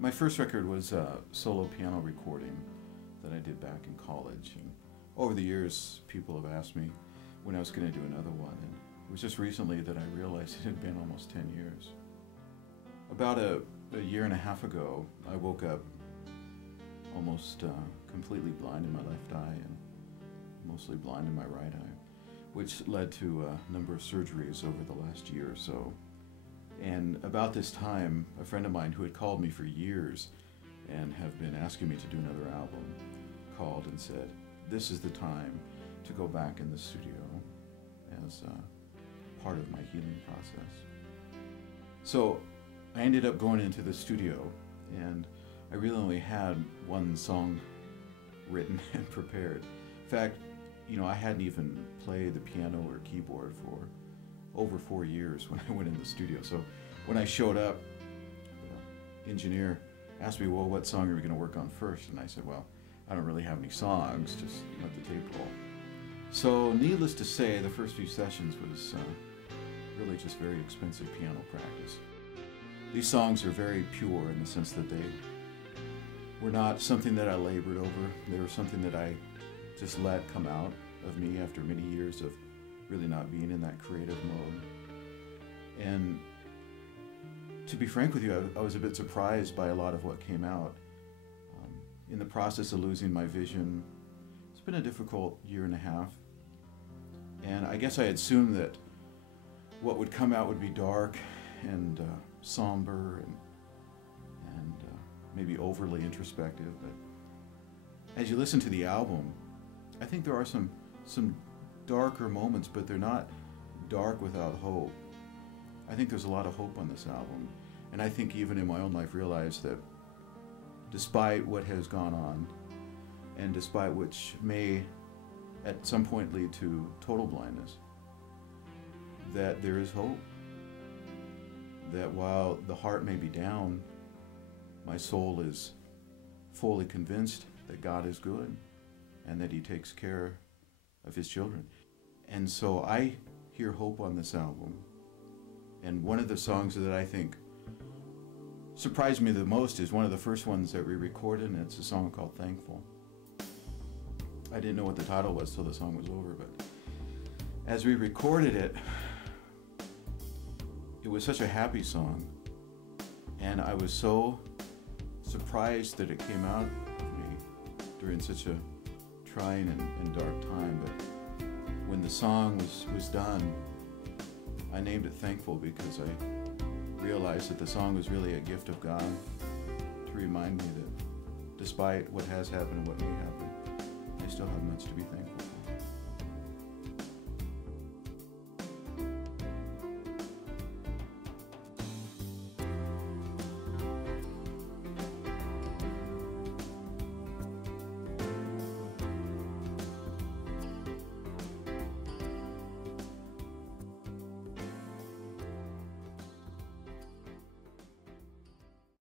My first record was a solo piano recording that I did back in college. And over the years, people have asked me when I was going to do another one. And it was just recently that I realized it had been almost 10 years. About a year and a half ago, I woke up almost completely blind in my left eye and mostly blind in my right eye, which led to a number of surgeries over the last year or so. And about this time, a friend of mine who had called me for years and have been asking me to do another album called and said, this is the time to go back in the studio as part of my healing process. So I ended up going into the studio, and I really only had one song written and prepared. In fact, I hadn't even played the piano or keyboard for over 4 years when I went in the studio. So when I showed up, the engineer asked me, well, what song are we going to work on first? And I said, well, I don't really have any songs, just let the tape roll. So needless to say, the first few sessions was really just very expensive piano practice. These songs are very pure in the sense that they were not something that I labored over. They were something that I just let come out of me after many years of really not being in that creative mode. And to be frank with you, I was a bit surprised by a lot of what came out. In the process of losing my vision, it's been a difficult year and a half. And I guess I had assumed that what would come out would be dark and somber and maybe overly introspective. But as you listen to the album, I think there are some darker moments, but they're not dark without hope. I think there's a lot of hope on this album. And I think even in my own life realized that despite what has gone on, and despite which may at some point lead to total blindness, that there is hope. That while the heart may be down, my soul is fully convinced that God is good and that He takes care of His children. And so I hear hope on this album. And one of the songs that I think surprised me the most is one of the first ones that we recorded, and it's a song called Thankful. I didn't know what the title was till the song was over, but as we recorded it, it was such a happy song, and I was so surprised that it came out of me during such a trying and dark time. But when the song was done, I named it Thankful because I realized that the song was really a gift of God to remind me that despite what has happened and what may happen, I still have much to be thankful